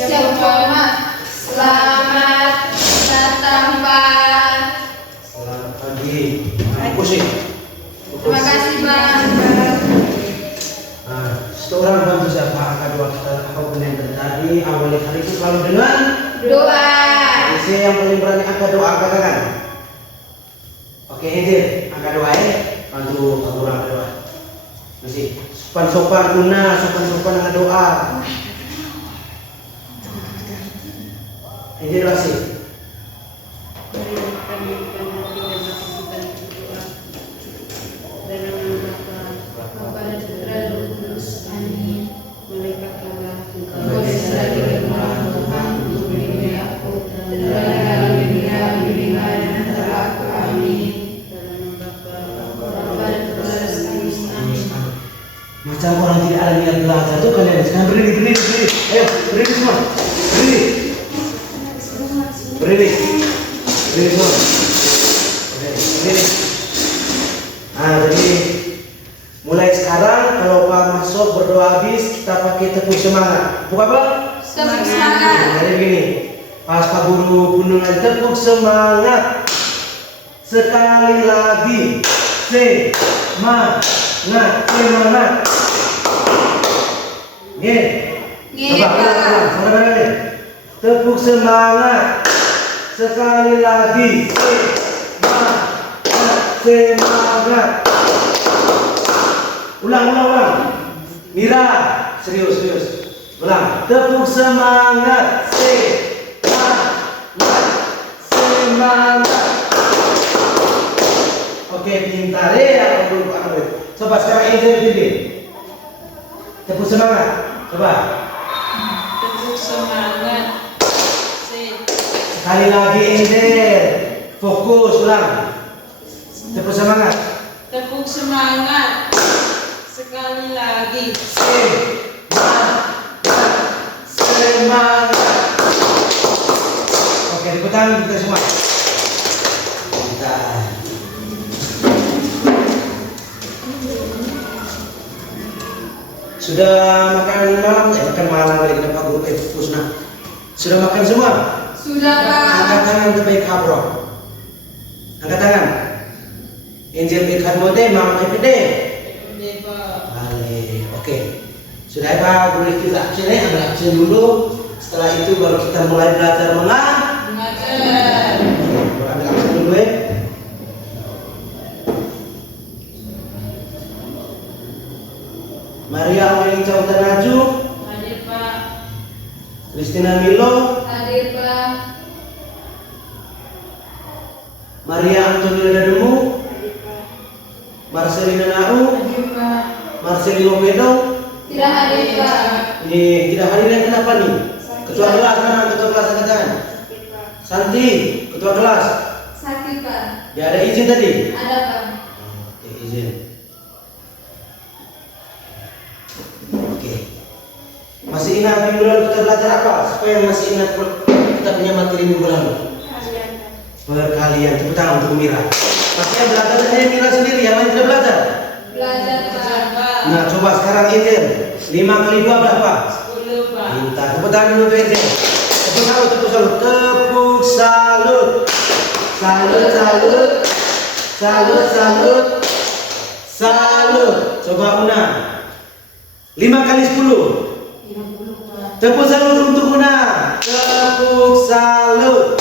Siap, Pak. Selamat datang, Pak. Selamat pagi. Pusing. Terima kasih, Bang. Nah, seorang bantu siapa akan doa kita apapun yang terjadi awali hari itu selalu dengan Doa. Isi yang paling berani angkat doa angkat tangan. Oke, Hendir, angkat doa ya. Bantu kabur angkat doa. Masih sopan-sopan guna, sopan-sopan angkat doa. Hendir masih. Macam orang tidak ada niat belajar tuh kalian sekarang berdiri, ayo berdiri semua, berdiri semua, berdiri. Nah jadi mulai sekarang kalau Pak masuk berdoa habis kita pakai tepuk semangat, tepuk apa? Tepuk semangat. Jadi gini, pas Pak Guru gunung lagi tepuk semangat sekali lagi, semangat. Coba ulang. Tepuk semangat sekali lagi. Semangat. Ulang. Mira, serius. Ulang. Tepuk semangat. Semangat. Oke, pintar ya. Coba sekarang Angel berdiri. Tepuk semangat. Coba. Tepuk semangat. Sekali lagi Angel. Fokus ulang. Tepuk semangat. Tepuk semangat. Sekali lagi. Semangat. Oke, tepuk tangan kita semua. Bentar. Sudah makan malam? Makan malam kali kita Pak Guru Pusna. Sudah makan semua? Sudah, Pak. Angkat tangan terbaik kabro. Angkat tangan. Angel ikan mode, mama EPD. Balik. Oke. Sudah Pak Guru kita absen ya, ambil absen dulu. Setelah itu baru kita mulai belajar mengajar. Ambil absen dulu ya. Maria Amelie Cautanaju. Hadir, Pak. Christina Milo. Hadir, Pak. Maria Antonio Dademu. Marcelina Nau. Hadir, Pak. Marcelino Pedro. Tidak hadir, Pak. Ini tidak hadir yang kenapa nih? Ketua kelas mana? Ketua kelas angkatan. Santi, ketua kelas. Sakit, Pak. Ya ada izin tadi? Ada, Pak. Oke, izin. Oke. Masih ingat minggu lalu kita belajar apa? Supaya masih ingat kita punya materi minggu lalu. Perkalian. Tepuk tangan untuk Mira. Pasti yang belajar hanya Mira sendiri, yang lain tidak belajar. Belajar, Pak. Nah, coba sekarang Eden. 5 kali 2 berapa? 10, Pak. Minta tepuk tangan dulu untuk Eden. Tepuk salut. Tepuk salut. Salut. Coba Una. 5 kali 10. 50, Pak. Tepuk salut untuk Una. Tepuk salut.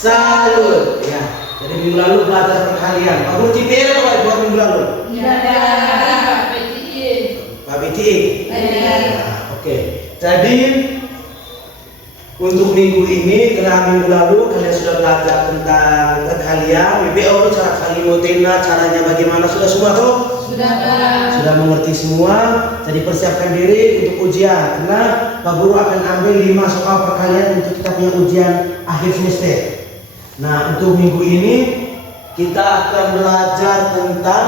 Salut. Ya. Jadi minggu lalu belajar perkalian. Pak Guru CPR apa buat minggu lalu? Tidak ada, Pak. PTI. Pak BTI. Iya. Nah, oke. Jadi untuk minggu ini, karena minggu lalu kalian sudah belajar tentang perkalian, WBO, cara kalimotena, caranya bagaimana, sudah semua tuh? Sudah, Pak. Sudah mengerti semua. Jadi persiapkan diri untuk ujian. Karena Pak Guru akan ambil 5 soal perkalian untuk kita punya ujian akhir semester. Nah, untuk minggu ini kita akan belajar tentang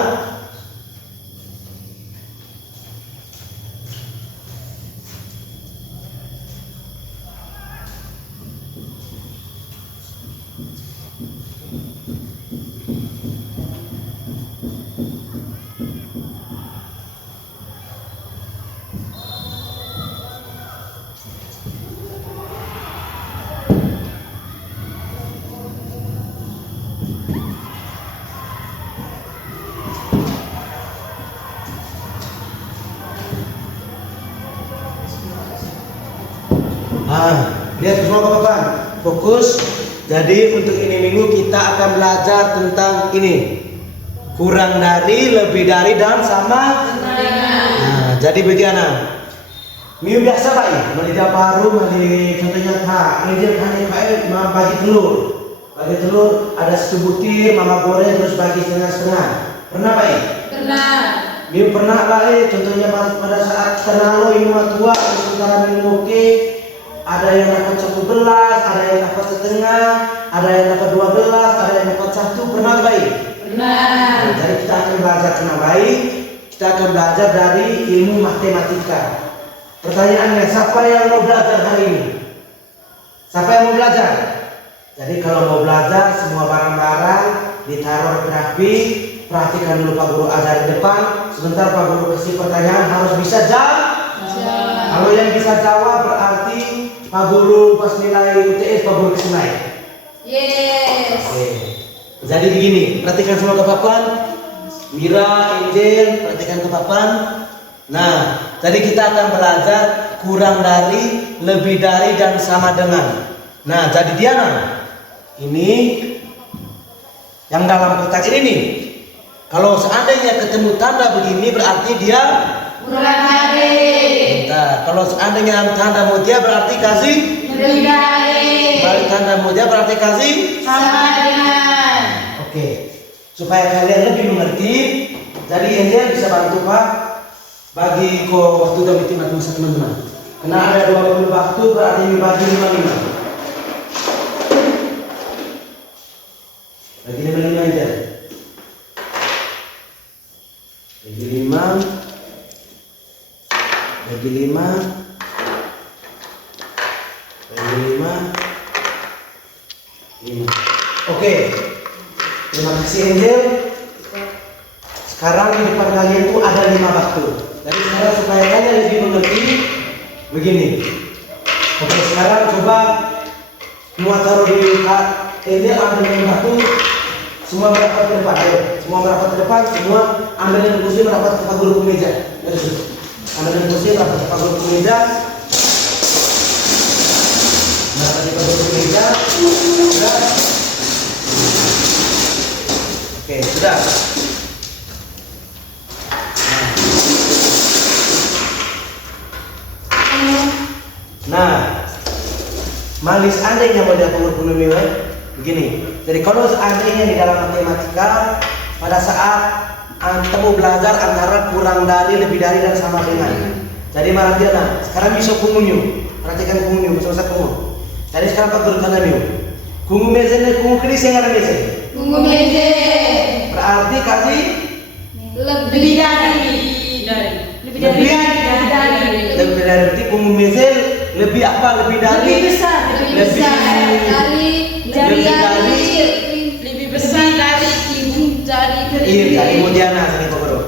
Lihat semua kawan, fokus. Jadi untuk ini minggu kita akan belajar tentang ini, kurang dari, lebih dari, dan sama dengan. Nah, jadi begini. Minggu biasa baik, melidah baru, contohnya ini dia bagi telur. Bagi telur ada 1 butir, mama goreng terus bagi setengah-setengah. Pernah baik? Pernah. Minggu pernah baik, contohnya pada saat kenalo ini tua, sementara minggu oke. Ada yang dapat 1 gelas, ada yang dapat setengah, ada yang dapat 2 gelas, ada yang dapat 1. Pernah baik? Pernah. Nah, jadi kita akan belajar kena baik. Kita akan belajar dari ilmu matematika. Pertanyaannya, siapa yang mau belajar hari ini? Siapa yang mau belajar? Jadi kalau mau belajar, semua barang-barang ditaruh rapi. Perhatikan dulu Pak Guru ajar di depan. Sebentar Pak Guru kasih pertanyaan, harus bisa jawab. Kalau yang bisa jawab berarti Pak Guru pas nilai UTS Pak Guru kasih naik. Yes. Oke. Jadi begini, perhatikan semua ke papan. Mira, Angel, perhatikan ke papan. Nah, tadi kita akan belajar kurang dari, lebih dari, dan sama dengan. Nah, jadi Diana, ini yang dalam kotak ini nih. Kalau seandainya ketemu tanda begini berarti dia Kurang dari. Bentar, kalau seandainya tanda mutia berarti kasih Lebih dari. balik tanda mutia berarti kasih. Sama dengan. Oke, supaya kalian lebih mengerti, jadi Angel bisa bantu Pak bagi waktu dan meeting masa teman-teman. Karena ada 20 waktu berarti dibagi 55. Bagi 55 Angel. Bagi 5. Bagi 5. Bagi 5. 5. Oke. Terima kasih Angel. Sekarang di depan kalian itu ada 5 waktu. Jadi sekarang supaya kalian lebih mengerti begini. Oke, sekarang coba semua taruh di Angel ambil 5 waktu. Semua merapat ke depan. Ayo, semua merapat ke depan. Semua ambil yang kursi merapat ke Pak Guru ke meja. Dari situ. Ambil yang kursi merapat ke Pak Guru ke meja. Merapat ke Pak Guru ke meja. Sudah. Oke, sudah. Nah, malis seandainya mau dia pengur begini. Jadi kalau seandainya di dalam matematika pada saat kamu belajar antara kurang dari, lebih dari, dan sama dengan. Jadi Maradiana, sekarang bisa kumunyu. Perhatikan kumunyu, masa kumu. Jadi sekarang Pak Guru tanya miu. Kumu mezene, kumu kiri yang ada meze. Tunggu meja. Berarti kasih Lebih dari. Lebih dari. lebih dari berarti kumu meze lebih apa? Lebih dari. Lebih besar. Lebih besar dari jari dari. Lebih besar dari ibu jari. Iya, jari Mudiana sini Pak Guru.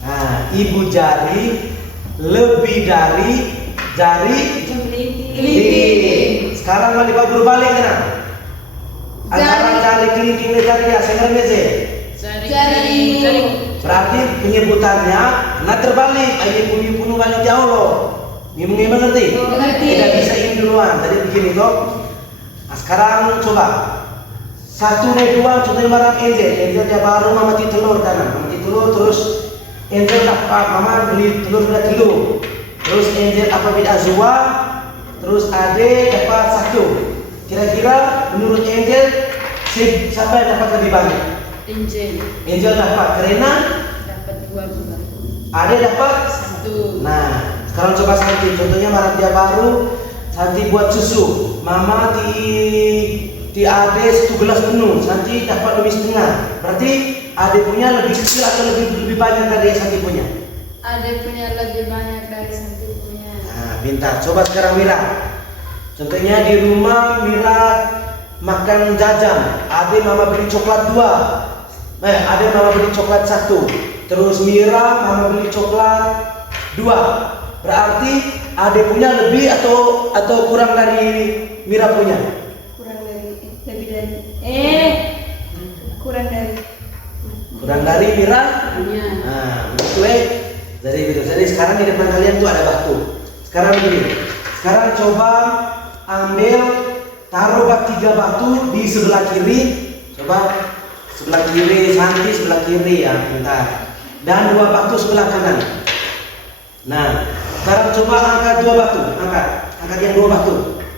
Nah, ibu jari lebih dari jari kelingking. Sekarang mandi Pak Guru balik kan? Antara jari kelingking dan jari ya, saya meze. Jari. Berarti penyebutannya nah terbalik. Ini punya balik jauh loh. Ini mengerti? Mengerti. Tidak bisa ini duluan. Tadi begini kok. Nah, sekarang coba. 1 nih 2 contohnya barang Angel. Angel dia baru mama mati telur kanan. Mama mati telur terus Angel dapat mama beli telur udah telur. Terus Angel apa beda azwa. Terus Ade dapat 1. Kira-kira menurut Angel siapa yang dapat lebih banyak? Angel dapat, Karena Dapat 2 bulan. Ade dapat 1. Nah, sekarang coba Santi. Contohnya marah dia baru, Santi buat susu. Mama di Ade 1 gelas penuh. Santi dapat lebih setengah. Berarti Ade punya lebih kecil atau lebih banyak dari yang Santi punya? Ade punya lebih banyak dari Santi punya. Nah, pintar. Coba sekarang Mira. Contohnya di rumah Mira makan jajan. Ade mama beli coklat 2. Ade mama beli coklat 1. Terus Mira mama beli coklat 2. Berarti Ade punya lebih atau kurang dari Mira punya? Kurang dari. Lebih dari. Kurang dari. Kurang dari Mira? Punya. Nah, begitu Jadi sekarang di depan kalian tuh ada batu. Sekarang begini. Sekarang coba ambil taruh 3 batu di sebelah kiri. Coba sebelah kiri Santi, sebelah kiri ya, bentar. Dan 2 batu sebelah kanan. Nah, sekarang coba angkat 2 batu, angkat yang 2 batu,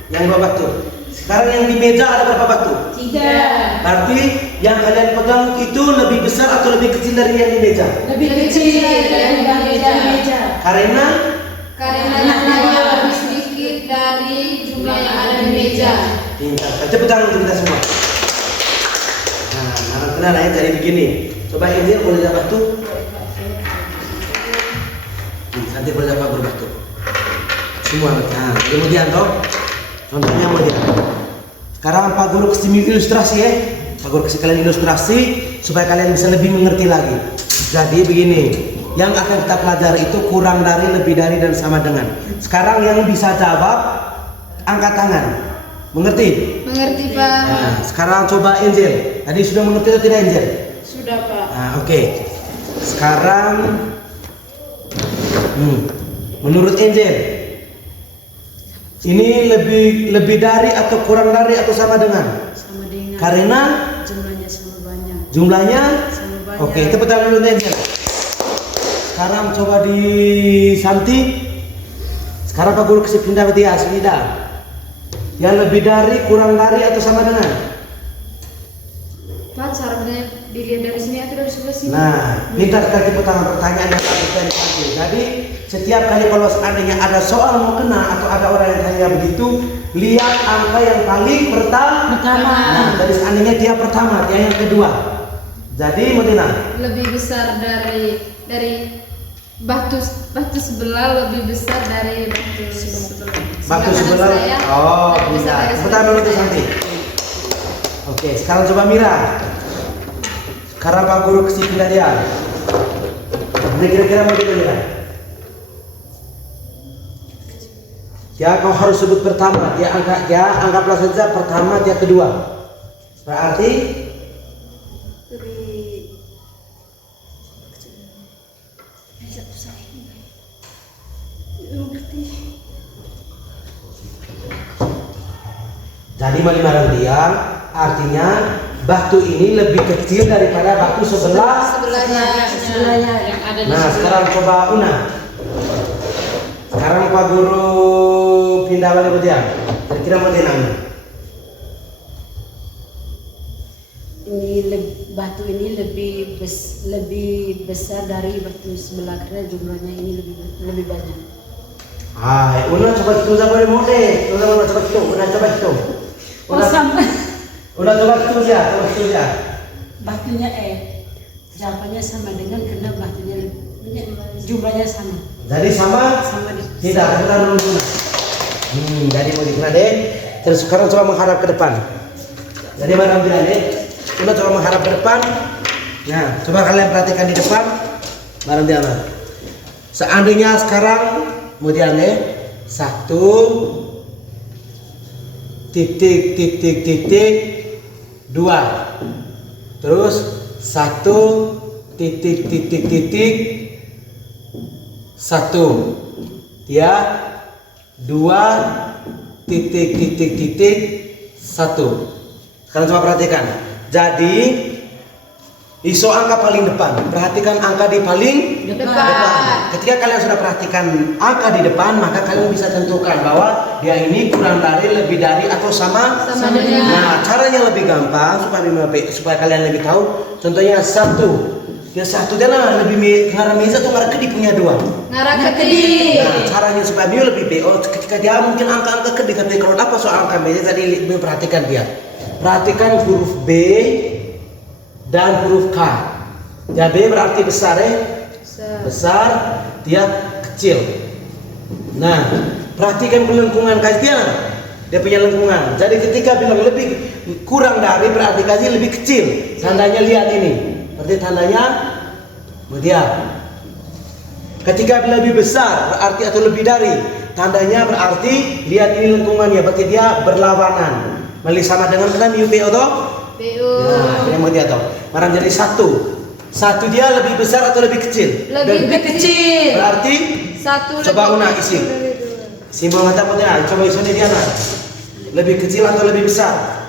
yang 2 batu. Sekarang yang di meja ada berapa batu? 3. Berarti yang kalian pegang itu lebih besar atau lebih kecil dari yang di meja? Lebih kecil dari meja. Karena Jumlahnya lebih sedikit dari jumlah yang ada di meja. pintar. Tepuk tangan untuk kita semua. Nah, tenang ya, jadi begini. Coba Injil boleh dapat batu. Nanti boleh dapat berbatu. Semua. Nah, kemudian toh, contohnya kemudian. Sekarang Pak Guru kasih ilustrasi ya. Pak Guru kasih kalian ilustrasi supaya kalian bisa lebih mengerti lagi. Jadi begini, yang akan kita pelajari itu kurang dari, lebih dari, dan sama dengan. Sekarang yang bisa jawab angkat tangan. Mengerti? Mengerti, Pak? Nah, sekarang coba Angel. Tadi sudah mengerti atau tidak Angel? Sudah, Pak. Nah, oke. Sekarang menurut Angel ini lebih dari atau kurang dari atau sama dengan? Sama dengan. Karena Jumlahnya sama banyak. jumlahnya Sama banyak. oke, tepuk tangan dulu Angel. Sekarang coba di Santi. Sekarang Pak Guru kasih pindah dia sudah. Yang lebih dari, kurang dari atau sama dengan? Pak, caranya dilihat dari sini atau dari sebelah sini? Nah, pintar sekali pertanyaan yang tadi saya kasih. Jadi setiap kali kalau seandainya ada soal mau kena atau ada orang yang tanya begitu, lihat angka yang paling pertama. Nah, jadi seandainya dia pertama, dia yang kedua. Jadi Modena. Lebih besar dari batu sebelah, lebih besar dari batu sebelah. Batu sebelah. Saya, Oh, lebih besar bisa. dari Sebentar dulu tuh saya. Santi. Oke, sekarang coba Mira. Sekarang Pak Guru kasih pindah dia. Ini kira-kira mau gitu Mira. Ya, kau harus sebut pertama. Dia anggaplah saja pertama, dia kedua. Berarti jadi malimaran dia artinya batu ini lebih kecil daripada batu sebelahnya yang ada di Nah, sekarang coba Una. Sekarang Pak Guru pindah balik ke dia. Kira-kira mau dia nanya. batu ini lebih besar dari batu sebelah karena jumlahnya ini lebih banyak. Ah, Una coba itu boleh mode. Una coba itu. Una coba itu. Una coba itu ya. Batunya jawabannya sama dengan karena batunya jumlahnya sama. Jadi sama? Tidak, kita dulu. Jadi mau dikira deh. Terus sekarang coba menghadap ke depan. Jadi mana bilang deh? Una coba menghadap ke depan. Nah, coba kalian perhatikan di depan. Barang dia mana? Seandainya sekarang kemudian deh 1 titik 2, terus 1 titik 1, dia 2 titik 1. Sekarang coba perhatikan. Jadi iso angka paling depan. Perhatikan angka di paling depan. Ketika kalian sudah perhatikan angka di depan, maka kalian bisa tentukan bahwa dia ini kurang dari, lebih dari, atau sama dengan. Nah, caranya lebih gampang supaya kalian lebih tahu. Contohnya 1. Dia 1 dia lebih ngarah meja atau ngarah kedi punya 2. Ngarah ke kedi. Nah, caranya supaya dia lebih ketika dia mungkin angka-angka kedi, tapi kalau apa soal angka meja tadi perhatikan dia. Perhatikan huruf B dan huruf K. Ya, B berarti besar besar, dia kecil. Nah, perhatikan lengkungan kasih dia punya lengkungan. Jadi ketika bilang lebih kurang dari berarti kasih lebih kecil. Tandanya lihat ini. Berarti tandanya kemudian. Ketika lebih besar berarti atau lebih dari, tandanya berarti lihat ini lengkungannya. Berarti dia berlawanan. Meli sama dengan kan UPO toh? PU. Nah, ini mau dia tahu. Barang jadi 1 dia lebih besar atau lebih kecil? Lebih kecil. Berarti 1 coba Una isi. Simbol mata putih. Coba isi dia nah. Lebih kecil atau lebih besar?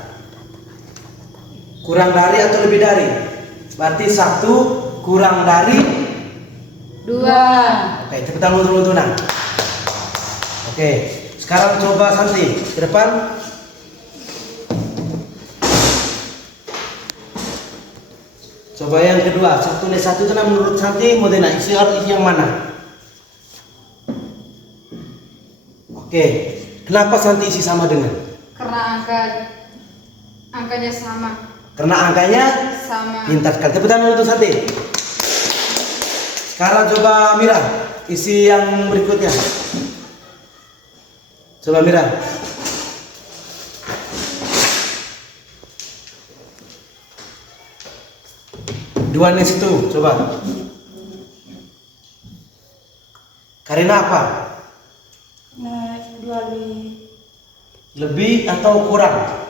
Kurang dari atau lebih dari? Berarti 1 kurang dari 2. Oke, tepuk tangan untuk tunang. Oke, sekarang coba Santi ke depan. Coba yang kedua, 1 dan 1 itu menurut Santi Modena isi yang mana? Oke, kenapa Santi isi sama dengan? Karena angkanya sama. Karena angkanya Sama. pintar sekali. Tepuk tangan untuk Santi. Sekarang coba Mira isi yang berikutnya. Coba Mira. Dua nih situ, coba. Karena apa? Nah, 2 Lebih atau kurang?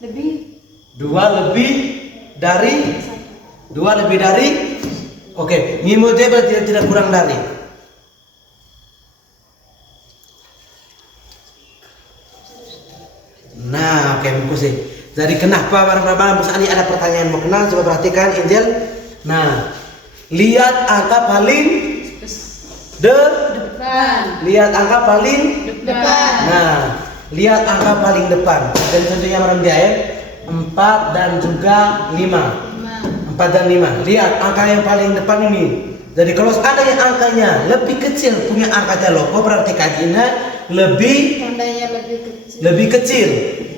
lebih 2 lebih dari? 2 lebih dari? Oke, Mimo dia berarti tidak kurang dari. Nah, oke, Miko sih. Jadi kenapa barang-barang Bos Ani ada pertanyaan mau kenal? Coba perhatikan Angel. Nah, lihat angka paling Depan. lihat angka paling Depan. Nah, lihat angka paling depan. Dan tentunya barang dia ya. 4 dan juga 5. 4 dan 5. Lihat angka yang paling depan ini. Jadi kalau ada yang angkanya lebih kecil punya angkanya loko, berarti kajiannya Tandanya lebih kecil.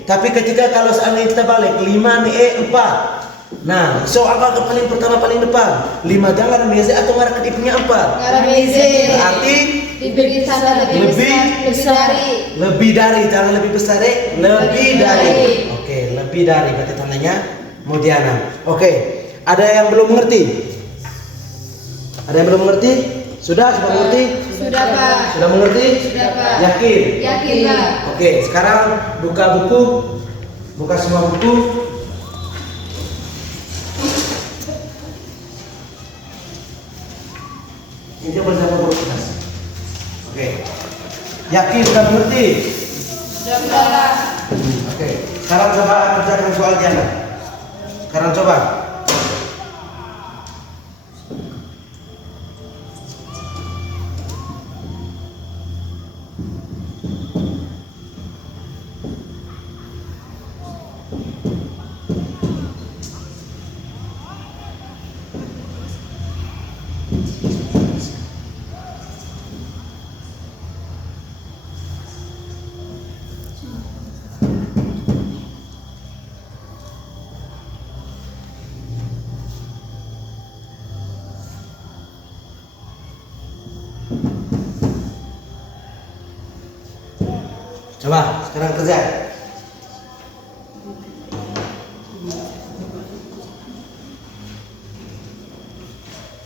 Tapi ketika kalau seandainya kita balik 5 nih 4. Nah, so angka paling pertama paling depan 5 jangan meze atau ngarah ke punya 4. Ngarah meze. Berarti Diberi tanda lebih dari. Lebih dari, jangan lebih besar lebih dari. Oke, lebih dari berarti tandanya Modiana. Oke, ada yang belum mengerti? Ada yang belum mengerti? Sudah mengerti? Sudah, Pak. Sudah mengerti? Sudah, Pak. Yakin? Yakin, Pak. Oke, sekarang buka buku. Buka semua buku. Ini bersama guru kelas. Oke. Yakin sudah mengerti? Sudah, Pak. Oke. Sekarang coba kerjakan soal jana. Sekarang coba. Coba sekarang kerja.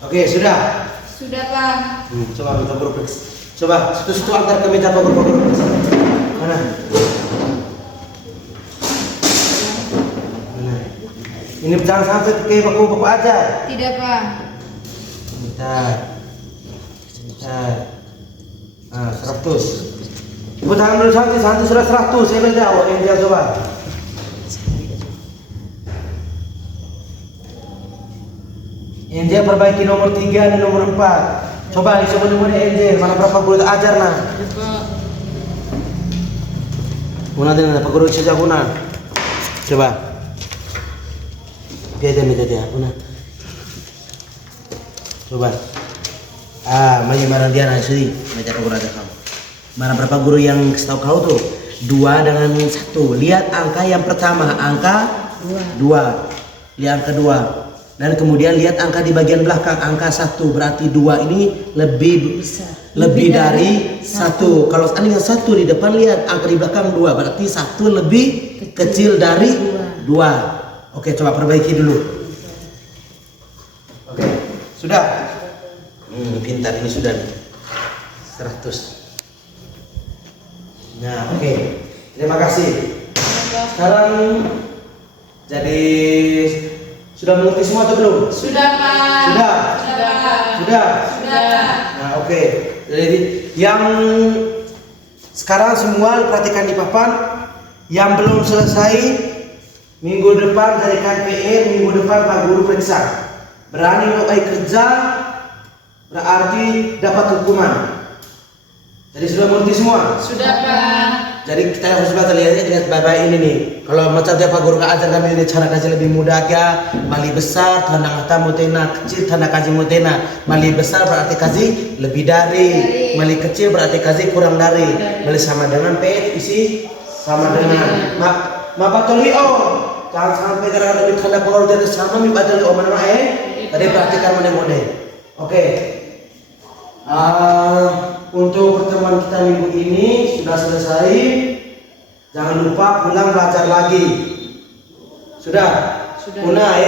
Oke, sudah. Sudah, Pak. Coba minta guru periksa. Coba situ antar ke meja guru periksa. Mana? Mana? Ini jangan sampai ke baku ajar. Tidak, Pak. Bentar. Nah, 100. Ibu tangan dulu Santi sudah 100. Saya bilang jawab yang dia coba. NJ perbaiki nomor 3 dan nomor 4. Coba coba nomor NJ mana berapa guru ajar nah. Guna dengan apa guru saja guna. Coba. Dia dia guna. Coba. Maju marah dia nah sini. Baca guru aja kamu. Mana berapa guru yang setahu kau tuh? 2 dengan 1. Lihat angka yang pertama, angka 2. Lihat angka 2. Dan kemudian lihat angka di bagian belakang, angka 1. Berarti 2 ini lebih besar. Lebih dari 1. Kalau seandainya 1 di depan, lihat angka di belakang 2. Berarti 1 lebih kecil dari 2. Oke, coba perbaiki dulu. Oke, sudah. Pintar ini sudah nih. 100. Nah, oke. Terima kasih. Sekarang jadi sudah mengerti semua atau belum? Sudah, Pak. Sudah. Sudah, Pak. Sudah. Sudah. Nah, oke. Jadi yang Sekarang semua perhatikan di papan. Yang belum selesai minggu depan dari KPR, minggu depan Pak Guru periksa. Berani mulai kerja berarti dapat hukuman. Jadi sudah mengerti semua? Sudah Pak. Jadi kita harus baca lihat baik-baik ini nih. Kalau macam dia Pak Guru ajar kami ini cara kaji lebih mudah ya. Mali besar tanda kata mutena, kecil tanda kaji mutena. Mali besar berarti kaji lebih dari. Mali kecil berarti kaji kurang dari. Mali sama dengan P isi sama dengan ma batoli o. Jangan sampai gara-gara lebih tanda kolor jadi sama mi batoli o mana Tadi perhatikan mode-mode. Oke. Untuk pertemuan kita minggu ini sudah selesai. Jangan lupa pulang belajar lagi. Sudah? Pulang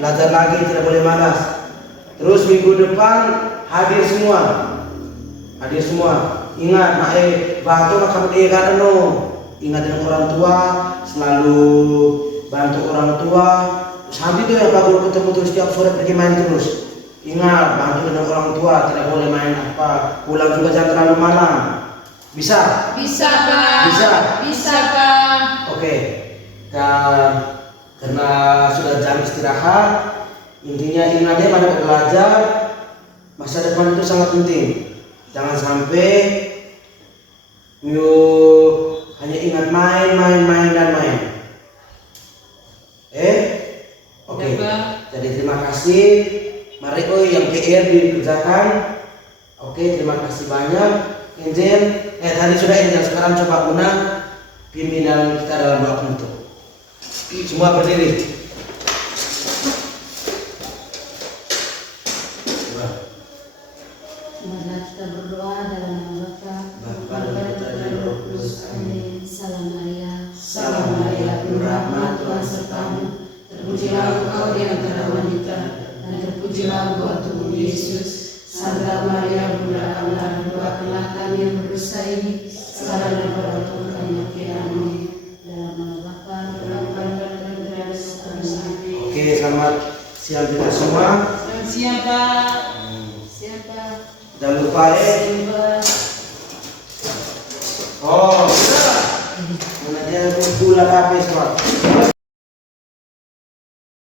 belajar lagi, tidak boleh malas. Terus minggu depan hadir semua. Hadir semua. Ingat, bantu makan kan ingat dengan orang tua, selalu bantu orang tua. Sampai itu ya Pak Guru ketemu terus setiap sore pergi main terus. Ingat, bantu dengan orang tua, tidak boleh main apa. Pulang juga jangan terlalu malam. Bisa? Bisa Pak. Bisa? Bisa Pak. Oke. Dan karena sudah jam istirahat, intinya ingat ya pada belajar, masa depan itu sangat penting. Jangan sampai hanya ingat main dan main. Oke. Jadi terima kasih. Mari yang PR dikerjakan. Oke, terima kasih banyak. Angel, tadi sudah Angel, sekarang coba guna pimpinan kita dalam doa penutup. Semua berdiri. Mari kita berdoa dalam nama Bapa, Bapa dan Putra dan Roh Kudus. Amin. Salam Maria. Salam Maria, penuh rahmat, Tuhan sertamu. Terpujilah engkau di antara wanita, dan terpujilah buah tubuh Yesus. Santa Maria, Bunda Allah, doakanlah kami yang berdosa ini, sekarang dan pada waktu kami mati. Amin. Dalam nama Bapa, Oke, selamat siang kita semua. Siapa? Siapa? Jangan lupa Oh, mana dia gula kafe semua.